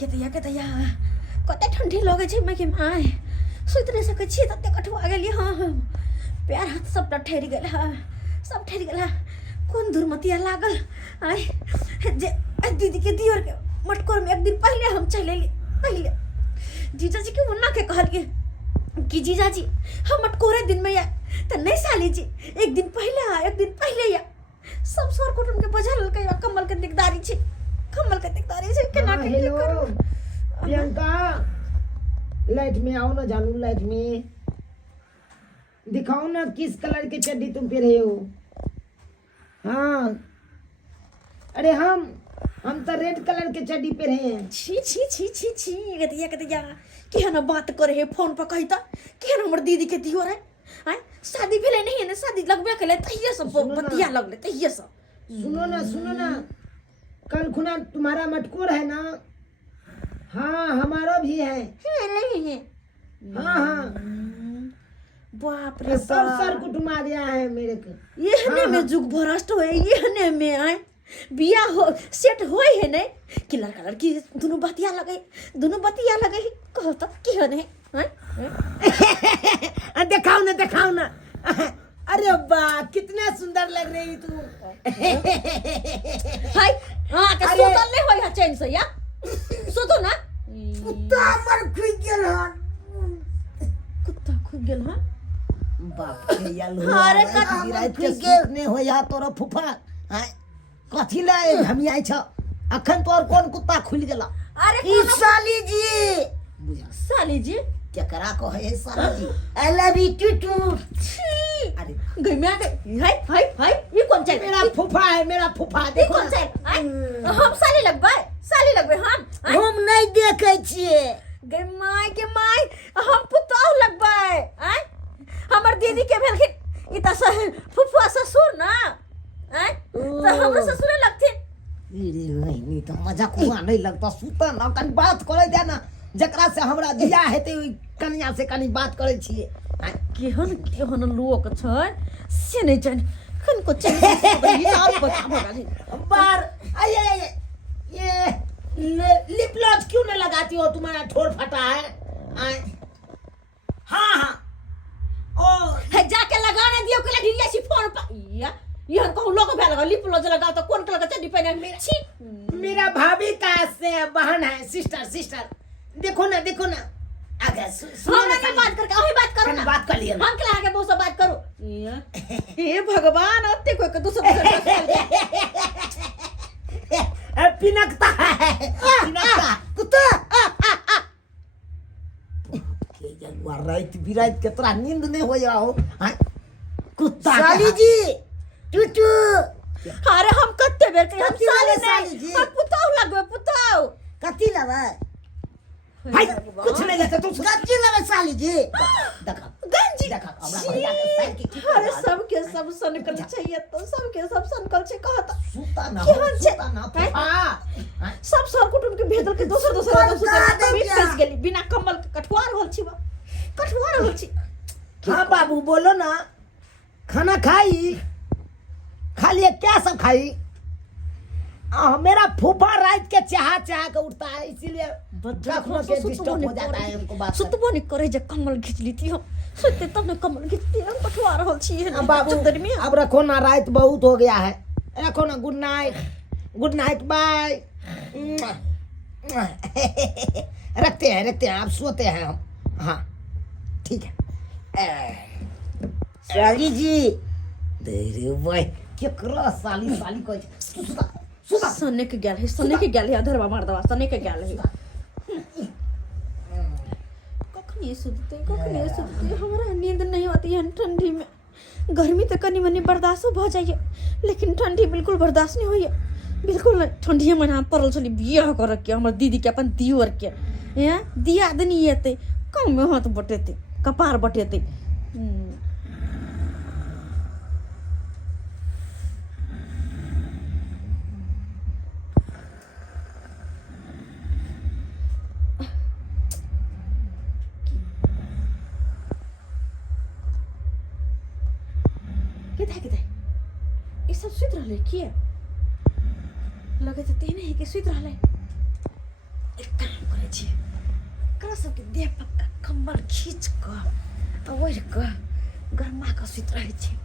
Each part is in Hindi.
केतैया कते ठंडी लगे छै मैं के माय सुत नहीं सकै छी तते कठुआ गेलिए। हाँ पैर हाथ सब ठहर गेल सब ठहर गेल। कौन दुर्मतिया लागल आय जे दीदी के दियोर के मटकोर में एक दिन पहले हम चले ली। पहले जीजाजी के मुन्ना के कहलिए कि जीजाजी हम मटकोरे दिन में या तो नहीं साली जी एक दिन पहले एक दिन पहले या सब सर कुटुम के बजल के कमल के दिकदारी छी। कमल के दिकदारी छी केना के हेलो प्रियंका लाइट में आओ ना जानू। लाइट में दिखाओ ना किस कलर की चड्डी तुम पहने हो। हाँ अरे हम तो रेड कलर के चड्डी पहने हैं। छी छी छी छी छी केतैया केहन बात करे है फोन पर कही त केहन हमर दीदी के दियो रे आय शादी भेले नहीं है ना शादी लगबे केले तहिए सब बतिया लगले तहिए सब। सुनो ना कल खुना तुम्हारा मटकोर है ना। हाँ हमारा भी है। नहीं है। हाँ बाप रे सब सर कुटुम आ गया है मेरे को। ये हने में जुग भ्रष्ट होए ये हने में आए बिया हो सेट होए है नहीं कि लड़का लड़की दोनों बतिया लगे कहो तो की हने दिखाओ ना अरे वाह कितना सुंदर लग रही तू। हाय हां के सुतल नहीं होय चैन से या सुतो ना। कुत्ता मर खुई गेल हन। कुत्ता खुई गेल हन बाप रे यार अरे रात के सुतने हो या तोरा फुफा हां कथि ले हमियाई छ अखन तोर कोन कुत्ता खुल गेला। अरे ई साली जी साली जी केकरा कहे साली जी आई लव यू टू। अरे गई में आ गई हाय ये कौन चाहिए मेरा फुफा देखो कौन चाहिए हम साली लगबे हम नहीं देखे छिए। गई माय के माय हम पुतौह लगबे आय हमर दीदी के भेलखिन ई त फुफा ससुर ना आय त हमर ससुर लगथिन। रे नहीं तो मजाक हुआ नहीं लगता सुता ना कनी बात करे दे ना जकरा से हमरा दिया हेते ओई कन्या से कनी बात करे छिए। केहन लोक छै से नहीं जान खन को चाहिए आप बता बार ये लिप लॉज क्यों नहीं लगाती हो तुम्हारा ठोर फटा है। हाँ ओ है जाके लगाने दियो के ढिलिया सी फोन पर ये कहूं लोग भे लगा लिप लॉज लगा तो कौन कलर का चड्डी पहने छी मेरा भाभी का से बहन है सिस्टर देखो ना आगे हम बात करके वही बात करो ना बात कर लिया हम के आगे बहुत बात करो हे भगवान अत्ते कोई के दूसरा पिनकता है कुत्ता के जलवा रात बिरात के तोरा नींद नहीं हो जाओ कुत्ता साली जी टूटू। अरे हम कत्ते बेर के हम साली जी हम पुतौ लगबे कथि लबे भाई कुछ नहीं लेते तुम गंजी लबे साली जी देखा गंजी देखा हमरा भैया के साइड के ठीक अरे सबके सब सनकल चाहिए तो सबके सब सनकल छै कहत सुता ना सब सर कुटुम के भेदल के दोसर सुता बीच फंस गेली बिना कम्बल के कठवार होल छी। हाँ बाबू बोलो ना खाना खाई खा लिए क्या सब खाई। मेरा फूफा रात के चाह के उठता है इसीलिए बच्चा के डिस्टर्ब हो जाता है हमको बात सुतबो नहीं करे जे कम्बल खींच लीती हम सुते तब ने कम्बल खींचती हम कठवार होल छी है बाबू अब रखो ना रात बहुत हो गया है रखो ना गुड नाइट बाय रखते हैं आप सोते हैं हम। हाँ ठीक है साली जी देरे भाई केकरा साली को सने के गेल है अधरवा मार दवा सने के गेल है कखनी सुतते हमरा नींद नहीं आती है ठंडी में। गर्मी तो कनी मनी बर्दाश्त हो जाइए लेकिन ठंडी बिल्कुल बर्दाश्त नहीं होइए बिल्कुल नहीं। ठंडी में हम पड़ल चली बियाह कर के हमर दीदी के अपन दियोर के दिया दनी एते कम में हाथ बटेते कपार बटेते। किधर ये सब सुत रहले किए लगे तो तेने ही के सुत रहले एक काम करे छी करा सबके देह पक्का कंबल खींच क ओढ़ क गरमा क सुत रहे छी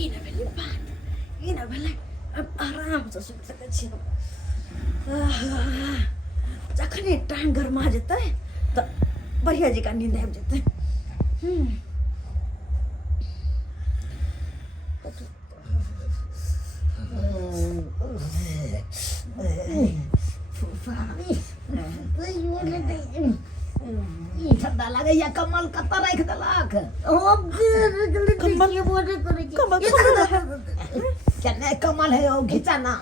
इन भेलै बात इन भेलै अब आरामसँ सुति सकै छी जखने टाँग गरमा जेतै तऽ बढ़िआँ जकाँ नींद आबि जेतै ठंडा लगैया कमल कतऽ राखि देलक केने कमल है ओ घिचा ना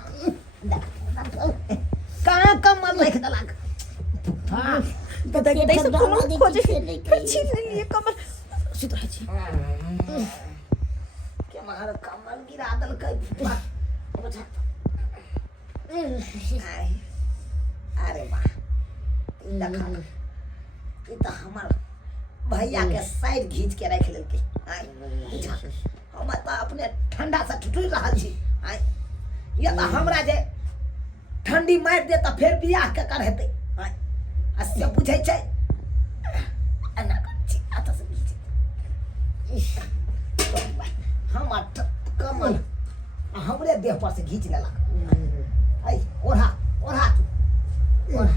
कहाँ कमल राखि देलक कमल खोजे छीन लेलिए कमल सुति रहै छी केम्हर कमल गिरा देलकै अरे वाह देखा ई तऽ हमर भैया के साइड घींच के राखि लेलकै हम तऽ अपने ठंडा से ठुठुरि रहल छी ये तऽ हमरा जे ठंडी मारि दे तऽ फेर बियाह के कर हेतै आ से बुझै छै एना छी अतऽ से घींच हमर कमल हमरे देह पर से घींच लेलक आई ओढ़ा ओढ़ा तू ओढ़ा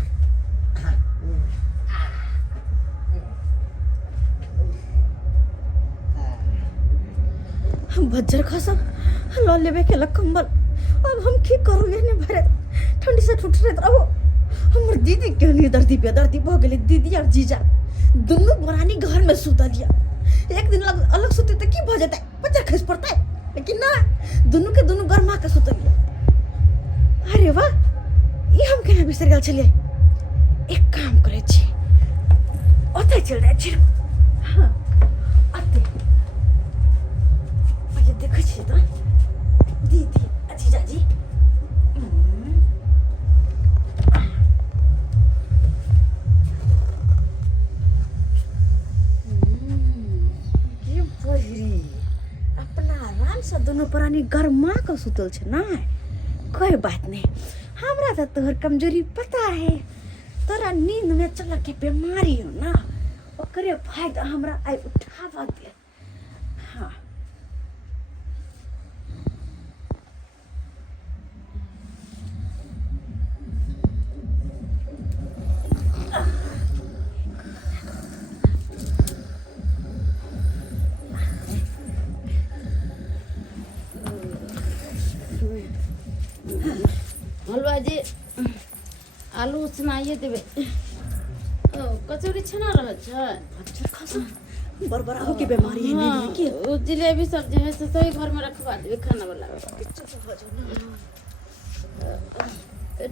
भज्जर खसम लऽ लेबे केलक कंबल अब हम की करू एहने भरे ठंडी से ठुठरैत रहू हमर दीदी के नहीं दर्दी बेदर्दी भऽ गेलै दीदी और जीजा दुनू बरानी घर में सुतल यऽ एक दिन अलग सुते तऽ की भऽ जेतै बच्चा खसि पड़तै लेकिन ना दुनू के दुनू गरमा के सुतल यऽ अरे वाह ई हम केना बिसरि गेल छलियै एक काम करै छी ओतै चलि जाइ छी हाँ अते देखै छी तऽ दीदी जीजाजी के बहिरी अपना आरामसँ दुनू प्राणी गरमा कऽ सुतल छै ने कोई बात नहीं हमरा तऽ तोहर कमजोरी पता है तोरा नींद में चल के बीमारी हो ना ओकरे फायदा हमरा आइ उठावा दे हाँ हलवा जी आलू सुनाइए देवे कचौड़ी छना रह बरबरा हो के बीमारी है नहीं की जिलेबी सब्जी है से सही घर में रखवा देवे खाना वाला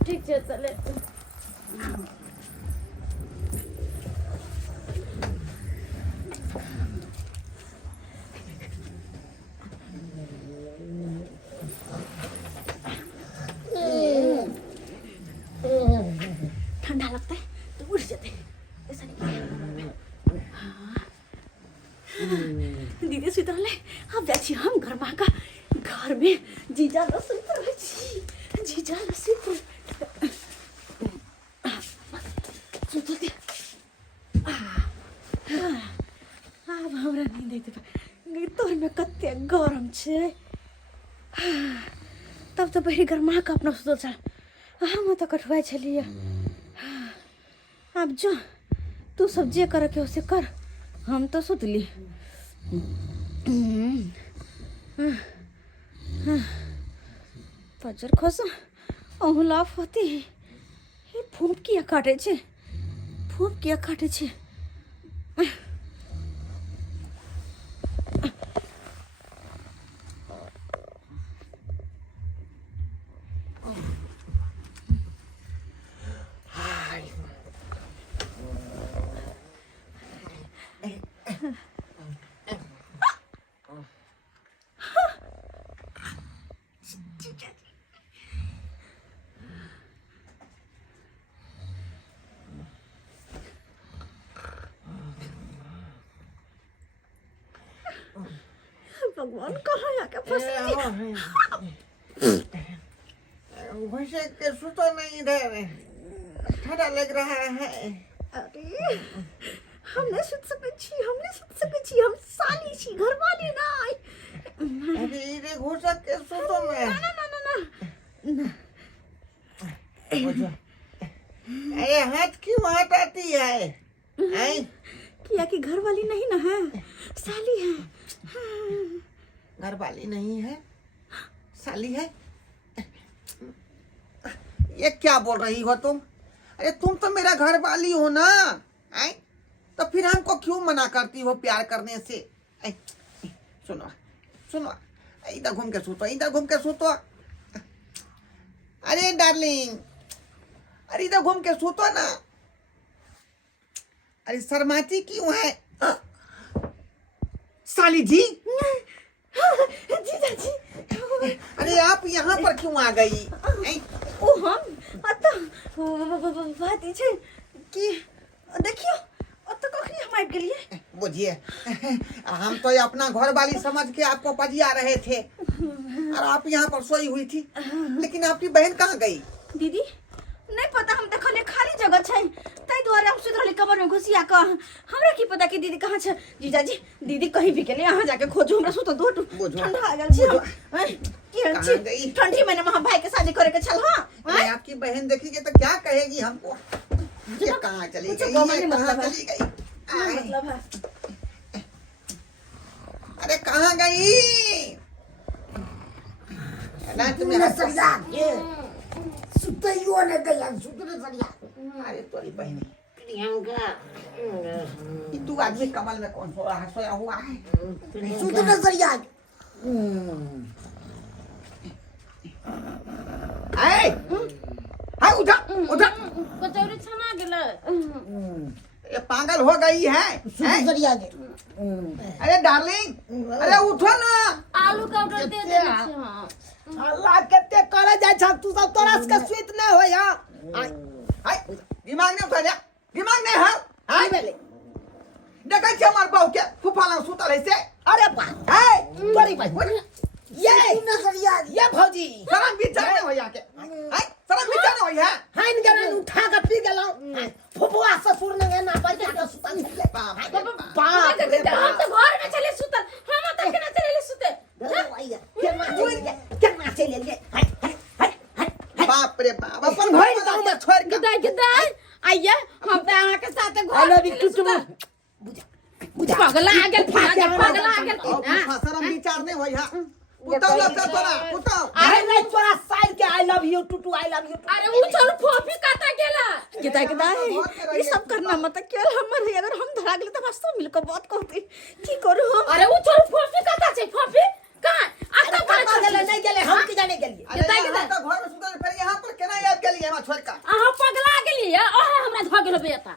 ठीक है चले ठंडा लगता है तो उठ जाते ऐसा नहीं दीदी सुत रहले अब जाइ छी हम गरमा का घर में जीजा ल सुत रहै छी जीजा ल सुत दे अब हमरा नींद आइते तोहर में कते गरम छै तब तो बहिरी गरमा का अपना सुतल छ हम तो कठुआ छलिए अब जो तू सब जे कर के उसे कर हम तो सुतली पजर खस अहुलाफ होती ये फूंक किया काटे छे फूंक किया काटे छे भगवान कहाँ आके फंस गई। वैसे के सुतो नहीं इधर, ठंडा लग रहा है। अरे हम नहीं सुत सकै छी, हम साली छी, घरवाली नहीं। अरे इधर घुसा के सुतो में। ना अरे हाथ क्यों हटाती है? हैं? किया कि घरवाली नहीं ना है, साली है। घर वाली नहीं है, साली है। ये क्या बोल रही हो तुम? अरे तुम तो मेरा घर वाली हो ना, हैं? तो फिर हमको क्यों मना करती हो प्यार करने से? ऐ, सुनो सुनो, इधर घूम के सूतो, इधर घूम के सूतो। अरे डार्लिंग, अरे इधर घूम के सूतो ना। अरे शर्माती क्यों है? साली जी, जीजा जी, अरे आप यहाँ पर क्यों आ गई? हैं? ओ हम बात ई छै कि देखियो तो कखनी हम आबि गेलिए। बुझिए, हम तो अपना घर वाली समझ के आपको पजिया रहे थे और आप यहाँ पर सोई हुई थी, लेकिन आपकी बहन कहाँ गई? दीदी नहीं पता, हम देखले खाली जगह छै तै द्वारे हम सुत रहली कमर में घुसिया क। हमरा की पता कि दीदी कहाँ छै। जीजा जी, दीदी कहीं भी गेले, अहाँ जाके खोजू, हमरा सुत दो ठंडा आ गेल छै। कहाँ की गई? ठंडी में हम भाई के शादी करे के छल। हां अरे आपकी बहन देखेगी तो क्या कहेगी हमको? ये कहाँ चली गई? ये कहाँ चली गई? आए, मतलब है अरे कहाँ गई? रात में सुतैयो ने गया, सुतने सरिया। अरे तोरी बहनी तू आदमी कमल में कौन सोया हुआ है? सुतने सरिया। हाय उठा उठा। कचौरी छना गेलै। ये पागल हो गई है? सुतने सरिया दे। अरे डार्लिंग, अरे उठो ना। आलू का ऑर्डर दे देने छै। हां अल्लाह कते करे जाय छ तू सब, तोरा से सुत नै होय। हाय दिमाग नहीं उठा, दिमाग नहीं है? हाय बेले देखा छे हमार बहू के फुफाला सुतल है से। अरे बाप है तोरी भाई ये नजरिया ये भौजी शरम विचार नहीं हो यहाँ के। हाय शरम विचार नहीं हो है? हाइन गरन उठा के पी गेलो। फुफुआ ससुर ने ना बजा के सुतल छले। बाप रे हम बाप, तो घर में चले सुतल, हम त केना चले सुते? केना चले गे? बाप रे बाप, अपन घर गांव में छोड़ के गिदाई आइए हम त अहाँ के साथे घर हेलो में भी चले सुतल। बुझा पगला आ गेल, पगला आ गेल। और शरम विचार नहीं हो यहाँ। उठाओ लगता तोरा, उठाओ। अरे नहीं तोरा साइड के I love you too I love you. अरे उ छोड़ फोफी काटा गेला। गदाई ये सब करना मत केवल हमर है। अगर हम धरा गेले तो वास्तव मिलकर बात कहते की करू हम। अरे उ छोड़ फोफी काटा छै। फोफी कहाँ अरे आता पापा गेले नहीं गेले, हम की जाने गेलिए। अरे यहाँ तो घर में सुतल, फिर यहाँ पर केना याद कर लिए हम छोड़ का? अहाँ पगला गेलिए। ओहे हमरा ध गेल बेटा।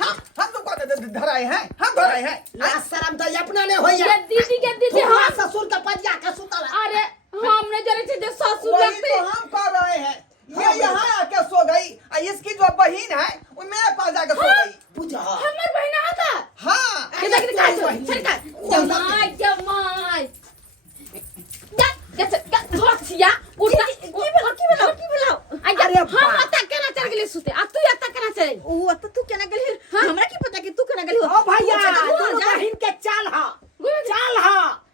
हम तुमको धराए हैं, हम धराए हैं। लाज शर्म तो अपना ने होय। ये दीदी के दीदी फुफुआ हम ससुर के पजिया के सुतल। अरे हमने जरे से जे ससुर वही लगते तो हम कर रहे हैं। ये यहाँ आके सो गई और इसकी जो बहन है वो मेरे पास जाकर सो गई। बुझा हमर बहिना आता। हाँ के देख का छड़का जमाई जमाई क्या धोछिया उठा की बोलाओ अरे हम आता केना चल गेली सुते आ तू आता केना चल ओ त तू केना गेली? हमरा की पता कि तू केना गेली? ओ भैया दोनों बहन के चाल हा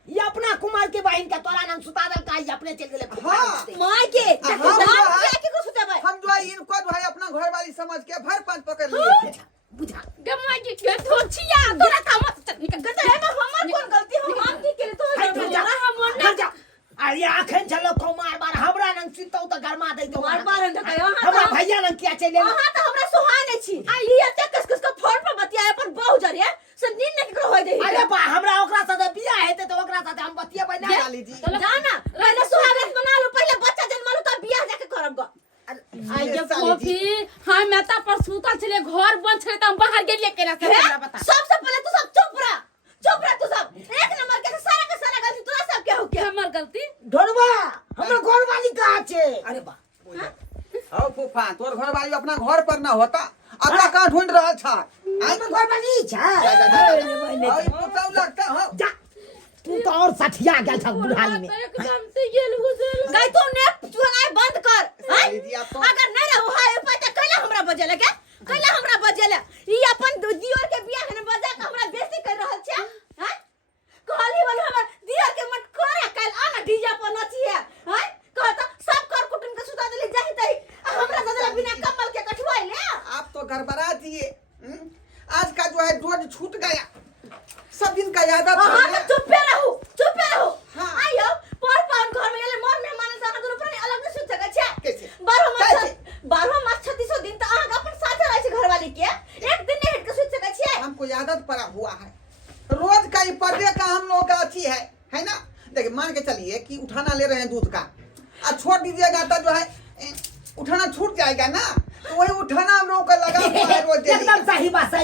ये अपना कुमार के बहन का तोरा नाम सुता दल का, ये अपने चल गेले। हाँ। माय के हम क्या को सुतेबै? हम जो है इनको जो है अपना घर वाली समझ के भर पांच पकड़ लिए थे। बुझा जमाई के धोछिया तोरा का मत निकल गदा है हमर कौन गलती हो? हम की केले तो हम घर जा। अरे आखन चलो कुमार बार हमरा नंग सुतौ त गरमा दे तो मार बारन त कयो हमरा भैया नंग किया चले अहाँ त हमरा सुहाय नै छी। आ ई एते कस के फोन पर बतियाए पर बहु जरे से नींद न करो होय दे। अरे बा हमरा ओकरा साथे बियाह हेते तो ओकरा साथे हम बतियेबै ना। डाली जी। जाना पहले सुहागत बना लो, पहले बच्चा जन्मा लो तब बियाह जाके करब ग। आई जब फोफी हम मेता पर सुतल छले, घर बंद छले त हम बाहर गेलिए केना से हमरा बता। सबसे पहले तू सब चुप रह तू सब। एक नंबर के सारा गलती तोरा सब के हो के। हमर गलती ढोलवा हमरा घर वाली कहाँ छे? अरे बा आओ फूफा, तोर घर वाली अपना घर पर ना होता अपना कहाँ ढूंढ रहा था? हमरा घर वाली छे। आई पुताऊ लगता हो। जा तू तो और सठिया गया था बुढ़ाई में एकदम से गेल घुसल गई तू ने चुनाई बंद कर हैं? दीदी आप तो अगर नहीं रहू हाय पता कैला हमरा बजेला के कैला हमरा बजेला ई अपन दियोर के बियाह में बजा के हमरा बेइज्जती कर रहल छै हैं कहली बोल हमर दियोर के मत करे कैल आना डीजे पर नची है हैं कहता सब कर कुटुम के सुता देली जाहि तही हमरा दादा बिना कम्बल के कठवाई ले आप तो गड़बड़ा दिए। आज का जो है रोज छूट गया, सब दिन का याद आता हां है। तो चुप पे रहो हाँ। आइयो पर पान घर में ले मोर मेहमान सारा दोनों प्राणी अलग से सुत सके छै कैसे? 12 मास 3600 दिन त अहाँ अपन साथे रहे छै घरवाली के एक दिन नहीं हट के सुत सके छै हमको आदत पड़ा हुआ है, रोज का ये पर्दे का हम लोगों का अच्छी है ना। देखिए मान के चलिए कि उठाना ले रहे हैं दूध का, और छोड़ दीजिएगा तो जो है उठाना छूट जाएगा ना, तो वही उठाना हम लोगों का लगा हुआ है रोज डेली। एकदम सही बात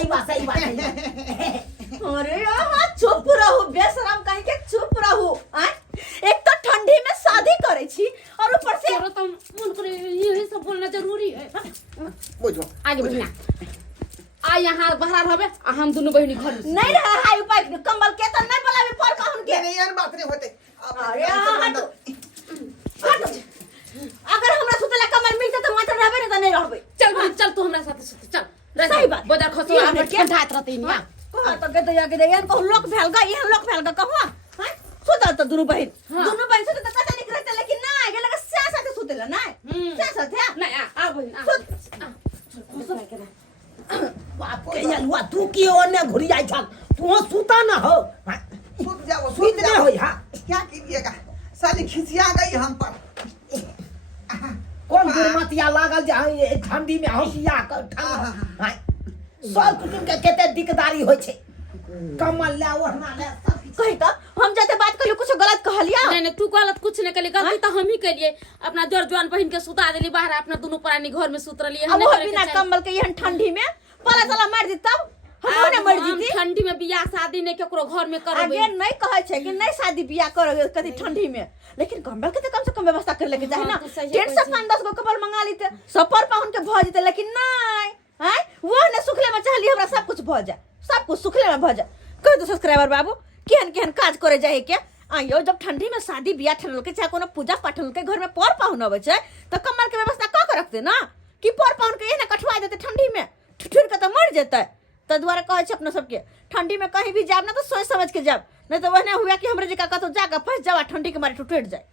अरे यार चुप रहो बेशरम कहीं के चुप रहो हैं एक तो ठंडी में शादी करे छी और ऊपर से तोरा तो मन करे यही सब बोलना जरूरी है बुझो आगे बढ़ना आ यहाँ बाहर रहबे आ हम दोनों बहिनी घर में नहीं रहा है उपाय कम्बल के तो नहीं बोलावे पर कहन के नहीं यार बात नहीं होते। अरे हट अगर हमरा सुतेला कमर मिलते तो मात्र रहबे नहीं तो नहीं रहबे चल बहन चल तू हमरा साथे सुत चल सही बात। बाजार खसो ये हमर क्या? ठंडात रहते नहीं कहां तो गदे या गदे यान को लोक भेलगा ये लोक भेलगा कहवा हैं सुता तो दोनों बहन हाँ। दोनों बहन सुते तो कथा निकलते लेकिन ना आगे लगा सा साथे सुतेला ना सा साथे नहीं आ बहन बाप के यलवा तू की ओने घुरी जाई छ तू सुता न हो सूत जाओ सुत नहीं होई हां क्या कीजिएगा, साली खिसिया गई हम पर। कौन गुरमतिया लागल जे ये ठंडी में हंसिया कर ठंडा सब कुटुम के केते दिकदारी होय छै कमल ले ओढ़ना ले कही तो हम जते बात करियो कुछ गलत कहलिया नहीं तू गलत कुछ नहीं कली गलती तो हम ही करिए अपना जोर जवान बहन के सुता देली बाहर अपना दोनों प्राणी घर में सुत रही अब वो बिना कम्बल के यहन ठंडी में पला चला मार दी तब हम ने मर जीती ठंडी में बियाह शादी नहीं केकरो घर में करबे आगे नहीं कहे छै कि नहीं शादी बियाह करोगे कभी ठंडी में लेकिन कम्बल के तो कम से कम व्यवस्था कर लेके चाहे ना तो सही टेंट से 5-10 गो कम्बल मंगा लेते सपर पाउन के भ जेते लेकिन नहीं हैं वो ने सुखले में चाहली हमरा सब कुछ भ जाए सब कुछ सुखले में भ जाए कह दो सब्सक्राइबर बाबू केहन केहन काज करे जाए के आइयो जब ठंडी में शादी बियाह ठनल के चाहे कोनो पूजा पाठ के घर में पर पाहुन आवे छै तो कम्बल के व्यवस्था क के रखते ना कि पर पाहुन के एने कठवा देते ठंडी में ठुठुर के तो मर जेते तो द्वारा कहे छै अपना सबके ठंडी में कहीं भी जाब ना तो सोच समझ के जाब नहीं तो वहने हुआ कि हमरे जगह कतो जाकर फंस जावा ठंडी के मारे टूट जाए